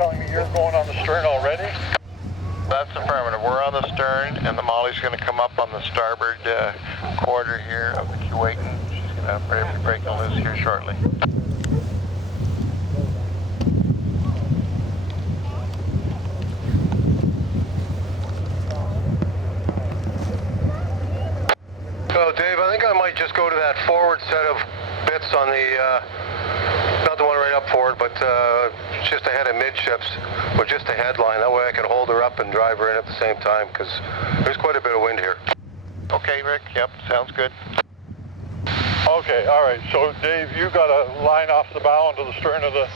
telling me you're going on the stern already? That's affirmative. We're on the stern, and the Molly's going to come up on the starboard quarter here of the Keewatin. She's going to be breaking loose here shortly. Oh, Dave, I think I might just go to that forward set of bits on the, not the one right up forward, but just ahead of midships, or just a headline. That way I can hold her up and drive her in at the same time, because there's quite a bit of wind here. Okay, Rick. Yep, sounds good. Okay, all right. So, Dave, you got a line off the bow into the stern of the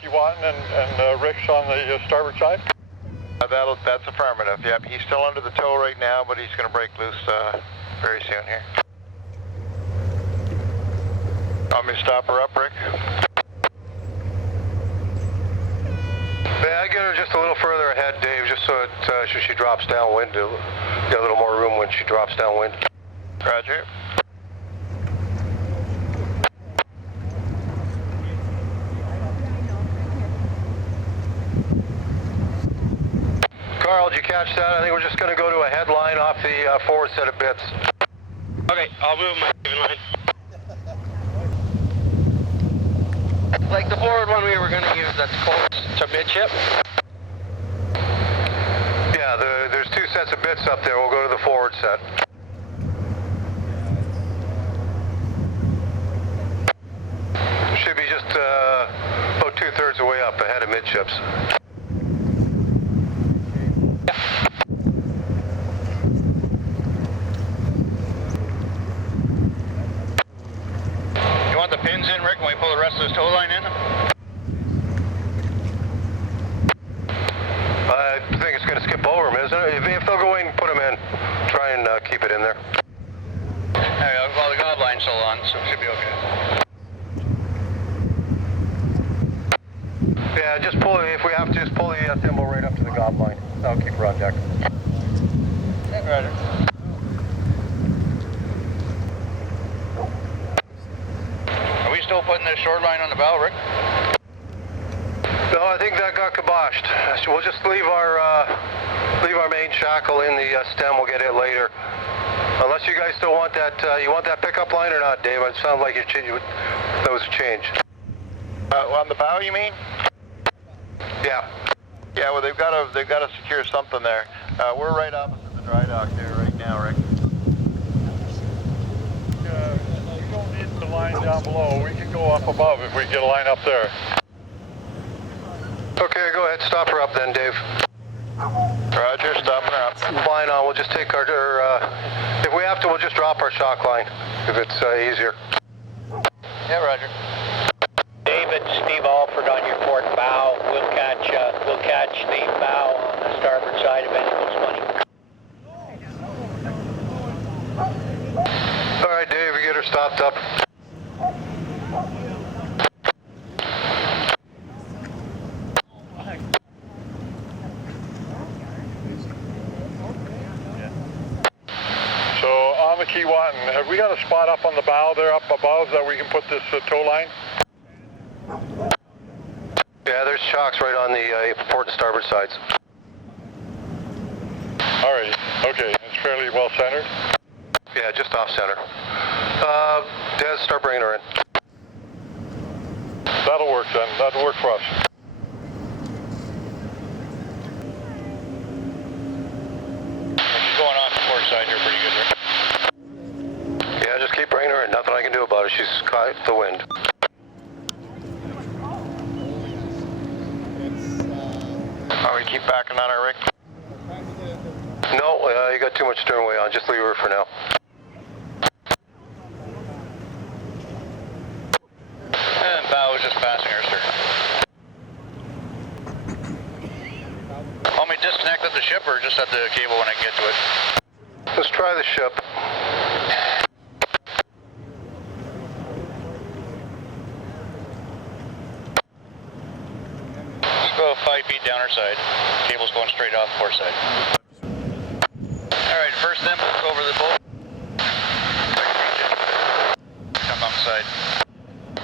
Keewatin, and Rick's on the starboard side? That's affirmative. Yep, he's still under the tow right now, but he's going to break loose very soon here. Want me to stop her up, Rick? Yeah, I get her just a little further ahead, Dave, just so she drops downwind. Get a little more room when she drops downwind. Roger. Carl, did you catch that? I think we're just going to go to a headline off the forward set of bits. Okay, I'll move my even line. Like the forward one we were going to use, that's close to midship. Yeah, there's two sets of bits up there. We'll go to the forward set. Should be just about 2/3 of the way up ahead of midships. You want the pins in, Rick, when we pull the rest of this tow line in? I think it's going to skip over them, isn't it? If they'll go in, put them in. Try and keep it in there. Well, the gob line's still on, so it should be okay. Yeah, just pull it. If we have to, just pull the thimble right up to the gob line. That'll keep her on deck. Roger. Are we still putting this short line on the bow, Rick? No, I think that got kiboshed. So we'll just leave our main shackle in the stem. We'll get it later. Unless you guys still want that, you want that pickup line or not, Dave? It sounds like that was a change. On the bow, you mean? Yeah. Yeah. Well, they've got to secure something there. We're right opposite the dry dock there right now, Rick. We don't need the line down below. We can go up above if we get a line up there. Okay, go ahead. Stop her up then, Dave. Roger, stopping her up. Flying on. We'll just take our. If we have to, we'll just drop our shock line if it's easier. Yeah, Roger. David, Steve Alford on your port bow. We'll catch the bow on the starboard side of Engel's money. All right, Dave, we get her stopped up. So on the Keewatin, have we got a spot up on the bow there up above that we can put this tow line? Yeah, there's shocks right on the port and starboard sides. Alrighty, okay, it's fairly well centered. Yeah, just off center. Des, start bringing her in. That'll work then, that'll work for us. She's going off the port side here pretty good, Rick. Yeah, just keep bringing her in. Nothing I can do about it. She's caught the wind. Are we keep backing on her, Rick? No, you got too much stern weight on. Just leave her for now. And bow is just passing her, sir. Want me to disconnect at the ship or just at the cable when I get to it? Let's try the ship. Let's go 5 feet down her side. Cable's going straight off port side. Alright, first thimble over the boat. Jump on the side.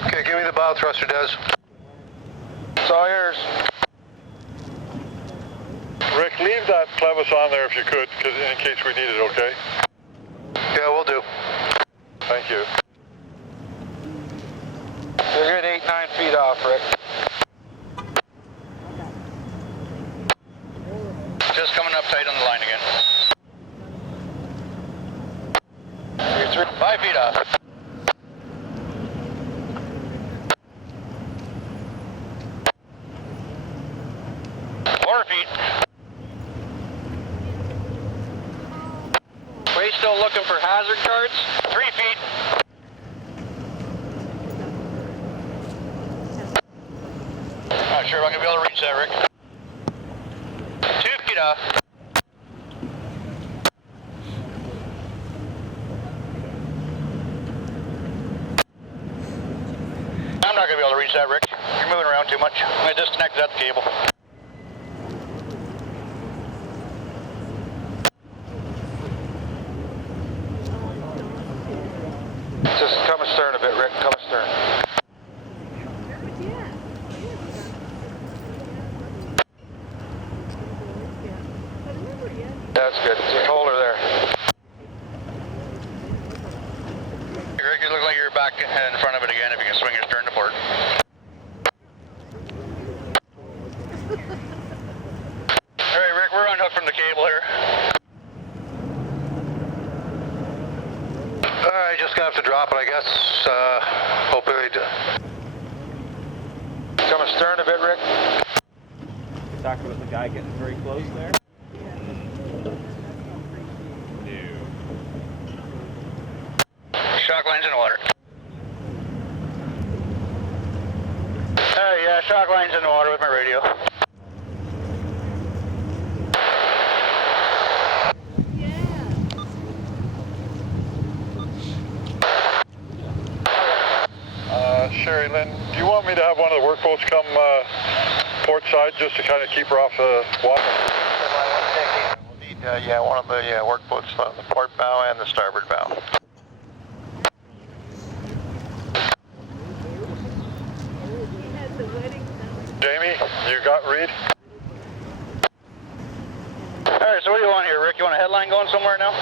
Okay, give me the bow thruster, Des. It's all yours. leave that clevis on there if you could, because in case we need it, okay? Yeah, we'll do. Thank you. You're good 8-9 feet off, Rick. Just coming up tight on the line again. You're 5 feet off. We still looking for hazard cards? 3 feet. Not sure if I'm going to be able to reach that, Rick. 2 feet off. I'm not going to be able to reach that, Rick. You're moving around too much. I'm going to disconnect that cable. Just come astern a bit, Rick. Come astern. That's good. Just hold her there. Rick, you look like you're back in front of it again if you can swing your stern to port. All right, Rick, we're unhooked from the cable here. Alright, just gonna have to drop it, I guess. Hopefully. Come astern a bit, Rick. Talking about the guy getting very close there. Shock line's in the water. Yeah, shock line's in the water with my radio. Sherry Lynn, do you want me to have one of the workboats come port side just to kind of keep her off the water? We'll need, one of the workboats on the port bow and the starboard bow. Jamie, you got Reed? All right, so what do you want here, Rick? You want a headline going somewhere now?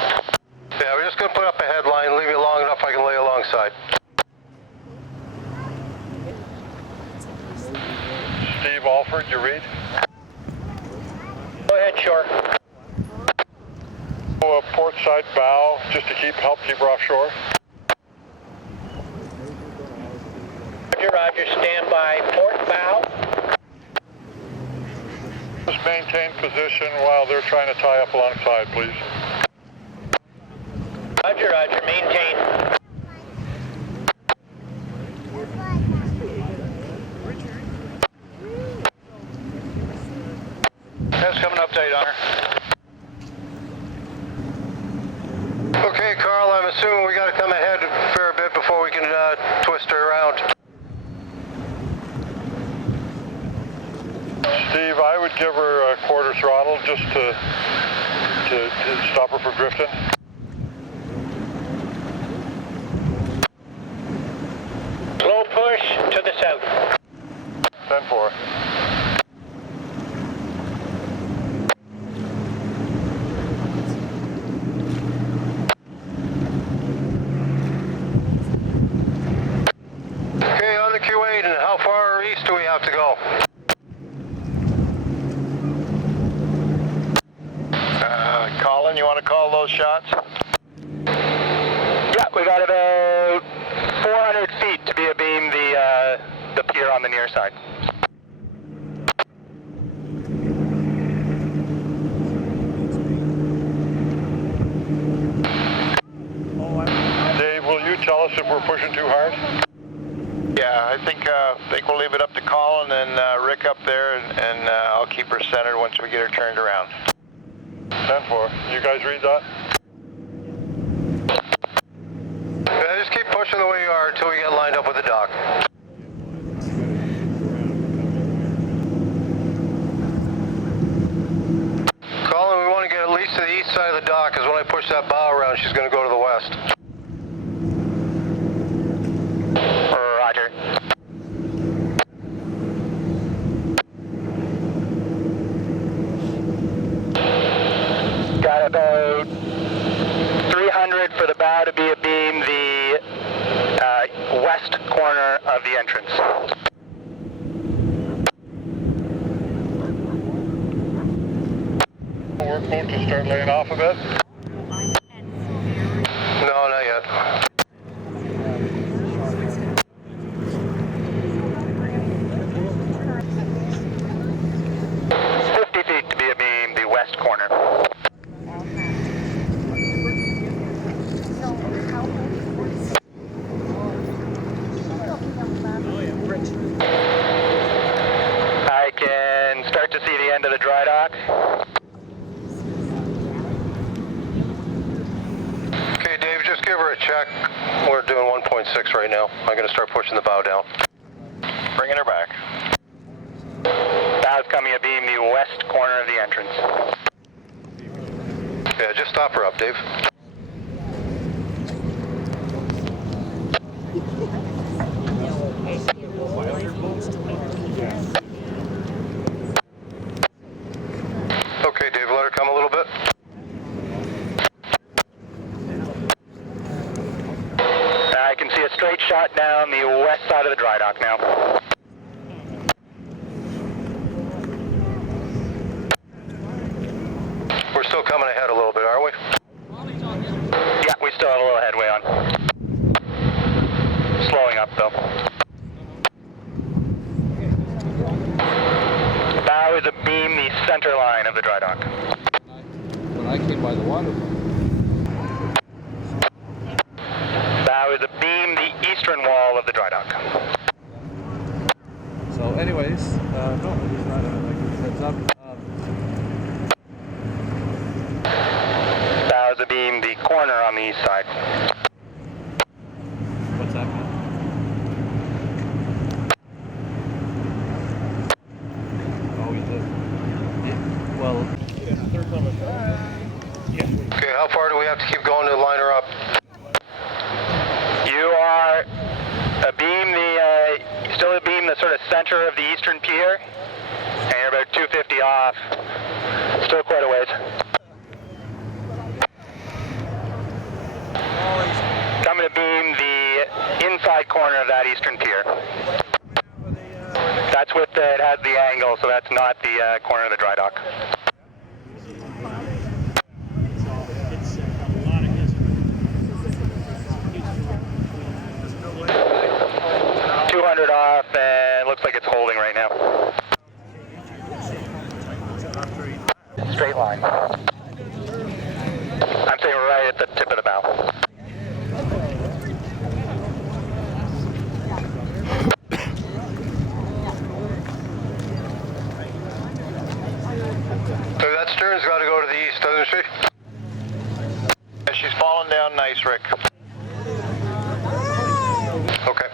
Yeah, we're just gonna put up a headline, leave it long enough I can lay alongside. Steve Alford, you read? Go ahead, shore. A port side bow just to help keep her offshore. Roger, Roger, stand by port bow. Just maintain position while they're trying to tie up alongside, please. Roger, Roger, maintain. That's coming up tight on her. Okay, Carl, I'm assuming we gotta come ahead a fair bit before we can twist her around. Steve, I would give her a quarter throttle just to stop her from drifting. Slow push to the south. 10-4. Okay, on the Keewatin, how far east do we have to go? Colin, you want to call those shots? Yeah, we got about 400 feet to be abeam the pier on the near side. Dave, will you tell us if we're pushing too hard? Yeah, I think we'll leave it up to Colin and Rick up there, and I'll keep her centered once we get her turned around. 10-4. You guys read that? Yeah, just keep pushing the way you are until we get lined up with the dock. Colin, we want to get at least to the east side of the dock, because when I push that bow around, she's going to go to the west. Roger. workboat to start laying off a bit? No, not yet. To be abeam the west corner. I can start to see the end of the dry dock. Okay, Dave, just give her a check. We're doing 1.6 right now. I'm going to start pushing the bow down. Bringing her back. Bow's coming abeam the west corner of the entrance. Yeah, just stop her up, Dave. Okay, Dave, let her come a little bit. I can see a straight shot down the west side of the dry dock now. We're still coming ahead a little bit, are we? Yeah, we still have a little headway on. Slowing up though. Bow is abeam the center line of the dry dock. When I came by the water. Bow is abeam the eastern wall of the dry dock. So anyways, no, it's not like heads up. Bow is abeam the corner on the east side. What's that mean? Oh, he did. Yeah. Well, Okay, how far do we have to keep going to line her up? You are still abeam the sort of center of the eastern pier, and you're about 250 off. Still quite a ways. Coming to beam the inside corner of that eastern pier. That's with it has the angle, so that's not the corner of the dry dock. Off, and looks like it's holding right now. Straight line. I'm saying right at the tip of the bow. So that stern's got to go to the east, doesn't she? Yeah, she's falling down nice, Rick. Okay.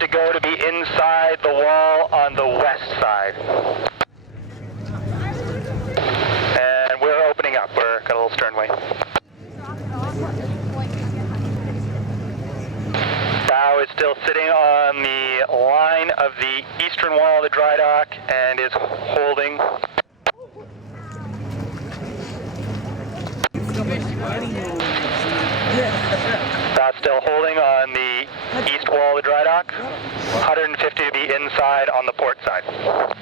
To go to be inside the wall on the west side. And we're opening up. We're got a little sternway. Bow is still sitting on the line of the eastern wall of the dry dock and is holding. Bow's still holding on the east wall of the dry dock. 150 to be inside on the port side. I'm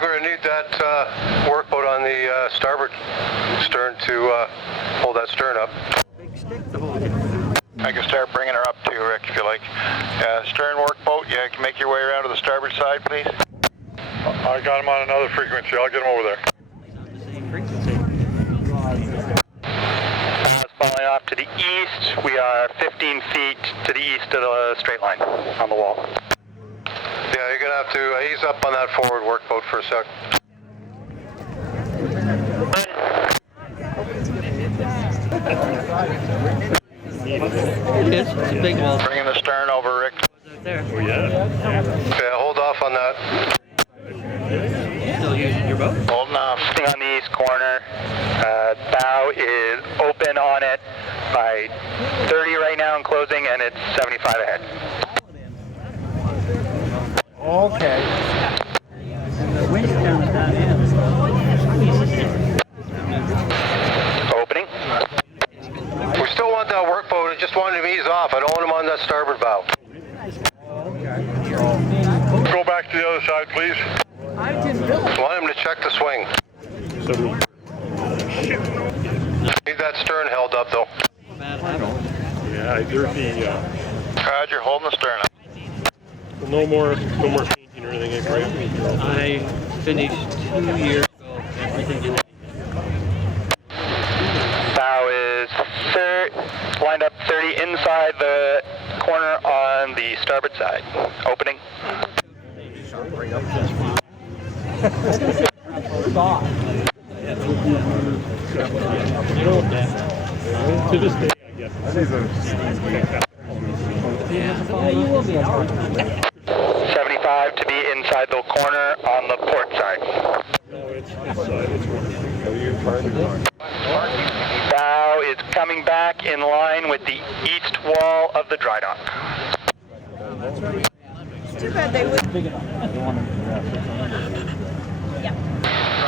going to need that workboat on the starboard stern to hold that stern up. I can start bringing her up too, Rick, if you like. Stern workboat, yeah, can make your way around to the starboard side, please. I got him on another frequency. I'll get him over there. Falling off to the east, we are 15 feet to the east of the straight line on the wall. Yeah, you're going to have to ease up on that forward workboat for a sec. It's a big wall. Bringing the stern over, Rick. There. Oh, yeah. Okay, hold off on that. Still using your boat? Holding off. Sitting on the east corner. Bow is open on it by 30 right now and closing, and it's 75 ahead. Okay. And the wind's down at that end. Want him to check the swing. Need that stern held up though. Yeah, there's the, Roger, holding the stern up. no more painting or anything, right? I finished 2 years ago. Everything. Bow is lined up 30 inside the corner on the starboard side. Opening. To this day, I guess. 75 to be inside the corner on the port side. No, it's Bow is coming back in line with the east wall of the dry dock. It's too bad they would.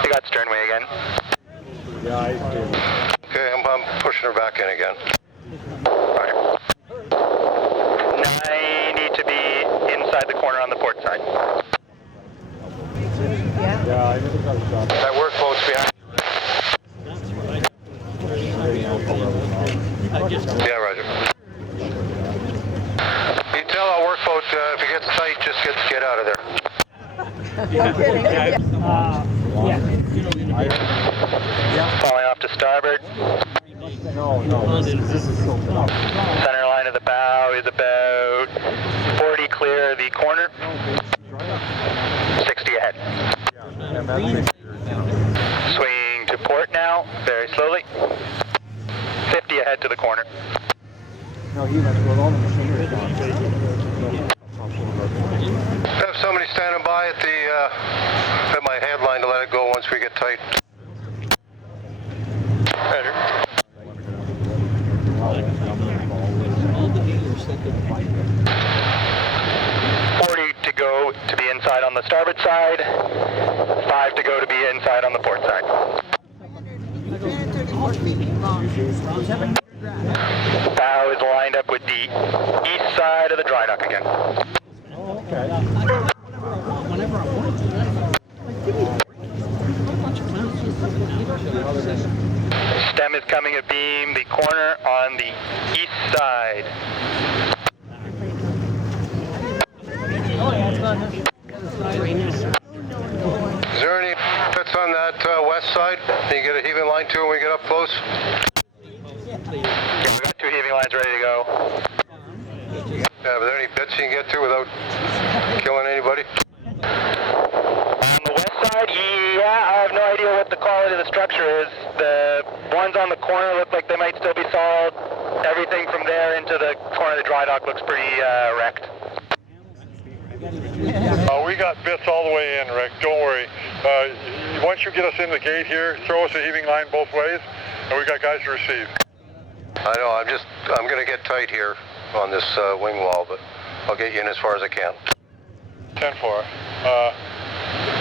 You got sternway again. Okay, I'm pushing her back in again. 90 to be inside the corner on the port side. That work boat's behind. Yeah, Roger. You tell our work boat if it gets tight, just get out of there. Falling off to starboard. Center line of the bow is about 40 clear of the corner. 60 ahead. Swing to port now, very slowly. 50 ahead to the corner. Have somebody standing by at the at my headline to let it go once we get tight. Roger. To go to be inside on the starboard side, 5 to go to be inside on the port side. Bow is lined up with the east side of the dry dock again. Stem is coming abeam the corner on the east side. Is there any bits on that west side? Can you get a heaving line to when we get up close? Yeah, we got 2 heaving lines ready to go. Yeah, are there any bits you can get to without killing anybody? On the west side, yeah, I have no idea what the quality of the structure is. The ones on the corner look like they might still be solid. Everything from there into the corner of the dry dock looks pretty wrecked. We got bits all the way in, Rick. Don't worry. Once you get us in the gate here, throw us a heaving line both ways, and we got guys to receive. I know, I'm going to get tight here on this wing wall, but I'll get you in as far as I can. 10-4.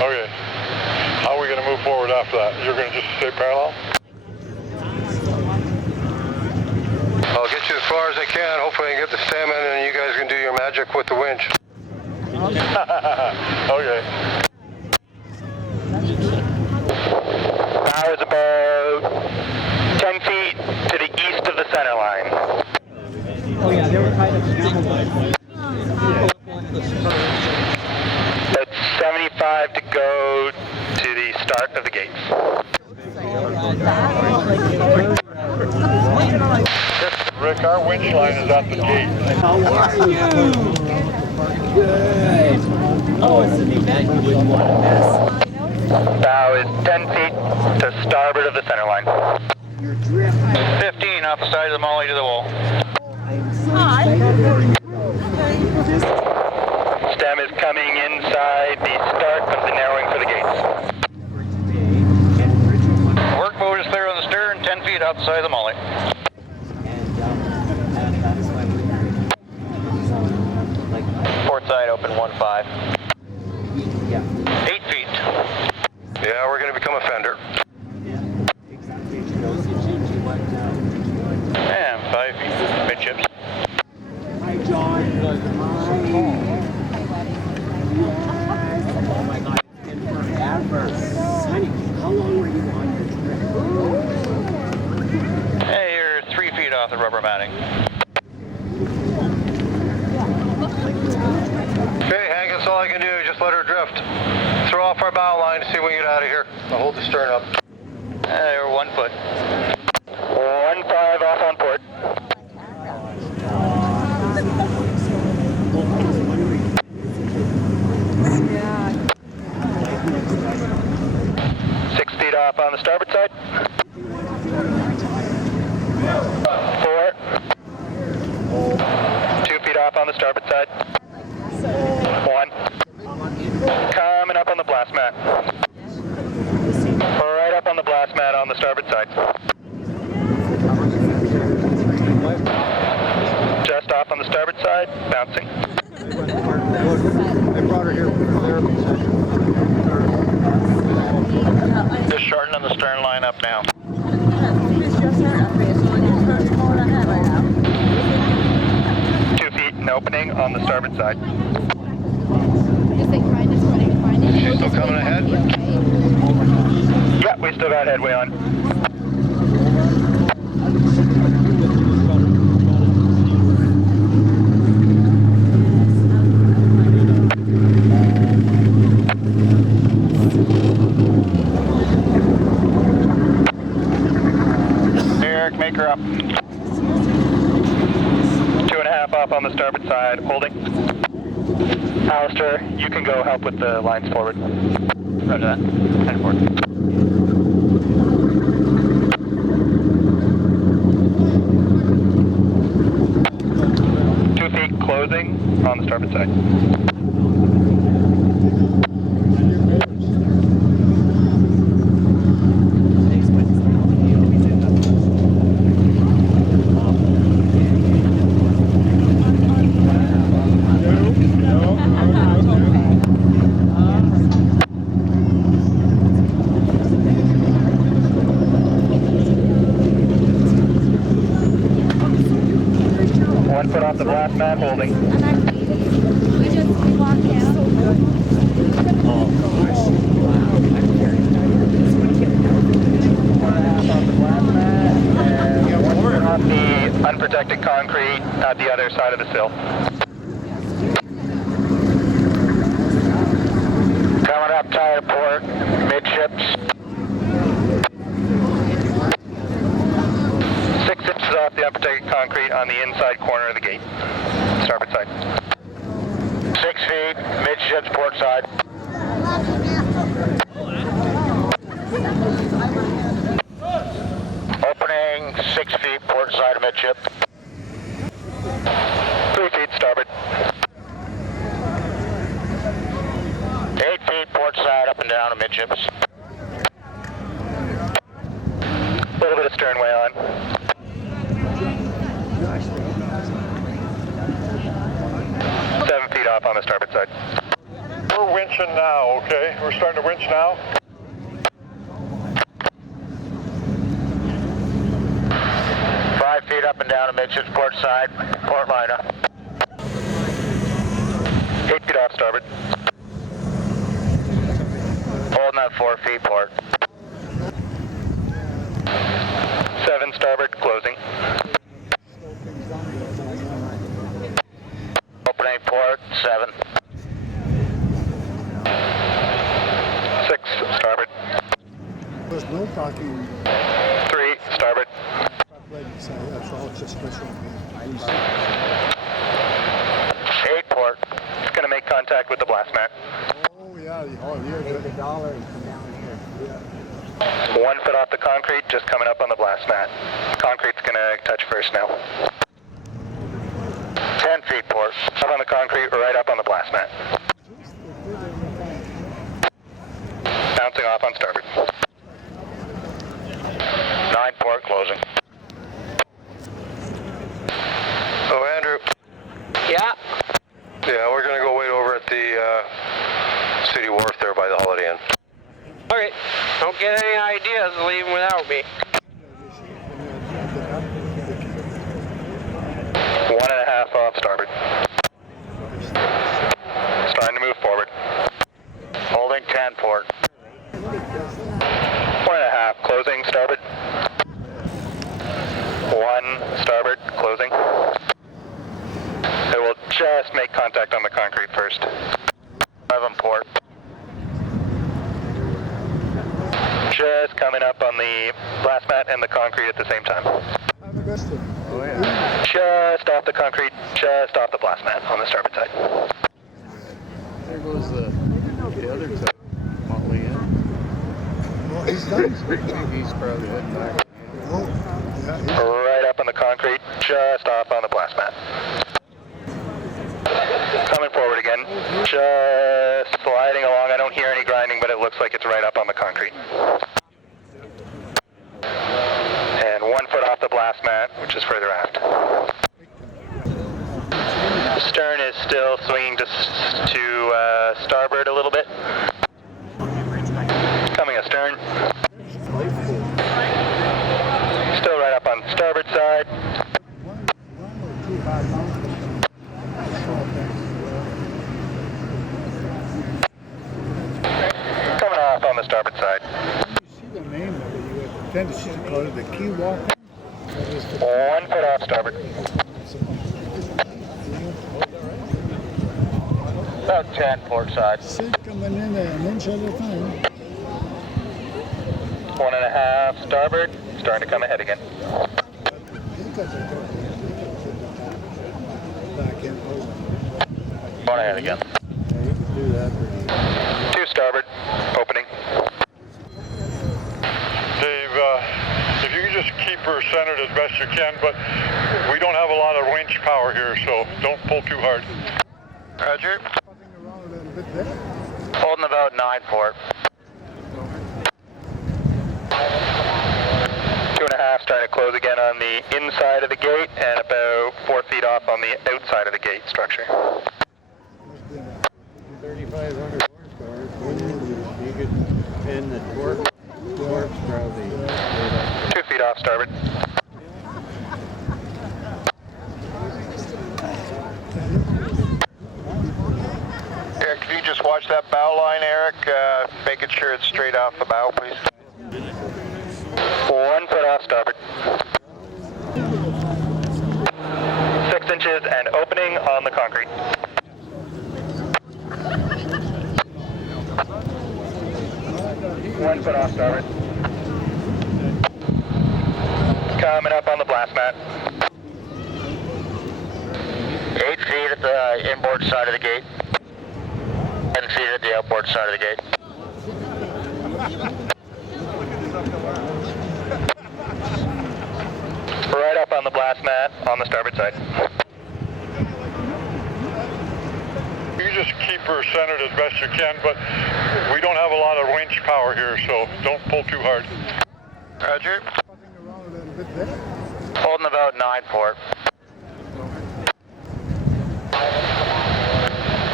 Okay. How are we going to move forward after that? You're going to just stay parallel? I'll get you as far as I can. Hopefully I can get the stem in and you guys can do your magic with the winch. Okay. Bow is about 10 feet to the east of the center line. Oh yeah, they were kind of. About 75 to go to the start of the gates. Rick, our winch line is at the gate. How are you? Good. Oh, it's an event you wouldn't want to miss. Bow is 10 feet to starboard of the center line. 15 off the side of the molly to the wall. Stem is coming inside the start of the narrowing for the gates. Workboat is clear on the stern, 10 feet outside the molly. Port side open 1-5. 8 feet. Yeah, we're going to become a fender. And 5 feet. Midships. Hi, John. the rubber matting. Okay, Hank, that's all I can do. Just let her drift. Throw off our bow line to see when we get out of here. I'll hold the stern up. We're 1 foot. 1-5 off on port. Yeah. 6 feet off on the starboard side. 4. 2 feet off on the starboard side. 1. Coming up on the blast mat. Right up on the blast mat on the starboard side. Just off on the starboard side, bouncing. I brought her here for a therapy session. Just shortening the stern line up now. 2 feet and opening on the starboard side. She's still coming ahead? Yeah, we still got headway on. Eric, make her up. 2.5 off on the starboard side, holding. Alistair, you can go help with the lines forward. Roger that. 10 forward. Closing on the starboard side. Off the blast mat, holding. We walked out. Off the unprotected concrete at the other side of the sill. Coming up tire port, midships. 6 inches off the unprotected concrete on the inside corner of the gate. Starboard side. 6 feet, midships, port side. Opening 6 feet, port side of midship. 3 feet starboard. 8 feet, port side, up and down of midships. A little bit of sternway on. 7 feet off on the starboard side. We're winching now, okay? We're starting to winch now. 5 feet up and down of midships, port side, port liner. 8 feet off starboard. Holding that 4 feet port. 7 starboard, closing. Opening port, 7. 6 starboard. There's no talking. 3 starboard. That's all just special. 8 port. It's going to make contact with the blast mat. Oh yeah, good. The dollars come down here. Yeah. 1 foot off the concrete, just coming up on the blast mat. Concrete's going to touch first now. 10 feet port. Up on the concrete, right up on the blast mat. Bouncing off on starboard. 9 port, closing. Oh, Andrew. Yeah. Yeah, we're going to go wait over at the City Wharf there by the Holiday Inn. Okay. Don't get any ideas leaving without me. 1.5 off starboard. Starting to move forward. Holding 10 port. 1.5, closing starboard. 1 starboard. Just make contact on the concrete first. 11 port. Just coming up on the blast mat and the concrete at the same time. Oh, yeah. Just off the concrete, just off the blast mat on the starboard side. There goes the other tug. Motley in. Well, he's done. He's probably heading back. Oh, yeah. Right up on the concrete, just off on the blast mat. Coming forward again, just sliding along. I don't hear any grinding, but it looks like it's right up on the concrete. And 1 foot off the blast mat, which is further aft. The stern is still swinging to starboard a little bit. Coming astern. Still right up on starboard side. Coming off on the starboard side. You see the name of it. You have a tendency to call it the Keewatin. 1 foot off starboard. About 10 port side. See coming in there an inch at a time. 1.5 starboard. Starting to come ahead again. Back in. Going ahead again. Yeah, you can do that. 2 starboard. Opening. Dave, if you can just keep her centered as best you can, but we don't have a lot of winch power here, so don't pull too hard. Roger. Fucking around a little bit there. Holding about 9 port. 2.5 starting to close again on the inside of the gate and about 4 feet off on the outside of the gate structure. 3,500 horsepower. You could pin the torque. Torque's probably 2 feet off starboard. Eric, can you just watch that bow line, Eric? Making sure it's straight off the bow, please. 1 foot off starboard. 6 inches and opening on the concrete. One foot off starboard. Coming up on the blast mat. 8 feet at the inboard side of the gate. 10 feet at the outboard side of the gate. Right up on the blast mat on the starboard side. You just keep her centered as best you can, but we don't have a lot of winch power here, so don't pull too hard. Roger. fucking around a little bit there. Holding about 9 port.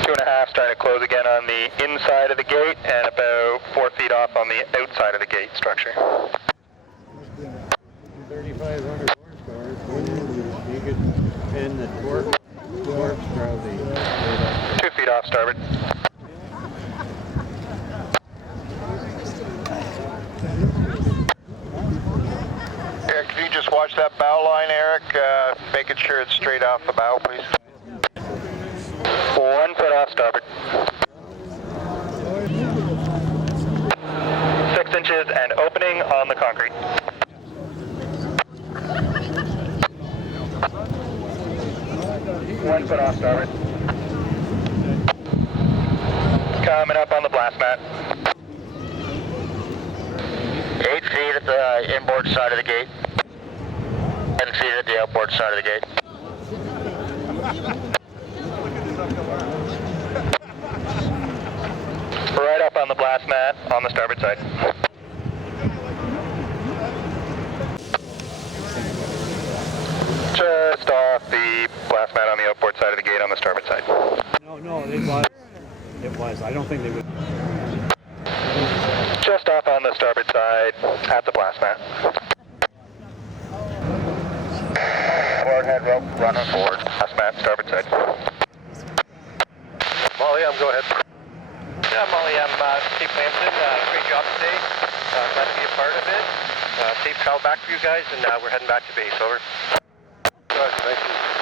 2.5 starting to close again on the inside of the gate and about 4 feet off on the outside of the gate structure. 3,500 horsepower. You could pin the torque. Torque's probably 2 feet off starboard. Eric, can you just watch that bow line, Eric? Making sure it's straight off the bow, please. 1 foot off starboard. 6 inches and opening on the concrete. One foot off starboard. Coming up on the blast mat. 8 feet at the inboard side of the gate. 10 feet at the outboard side of the gate. Right up on the blast mat on the starboard side. Just off the blast mat on the outboard side of the gate on the starboard side. No, it was. I don't think they would. Just off on the starboard side at the blast mat. Forward head rope, running forward. Blast mat, starboard side. Molly, go ahead. Yeah, Molly, I'm Steve Clanton. Great job today. Glad to be a part of it. Safe travel back for you guys, and we're heading back to base. Over. Good, thank you.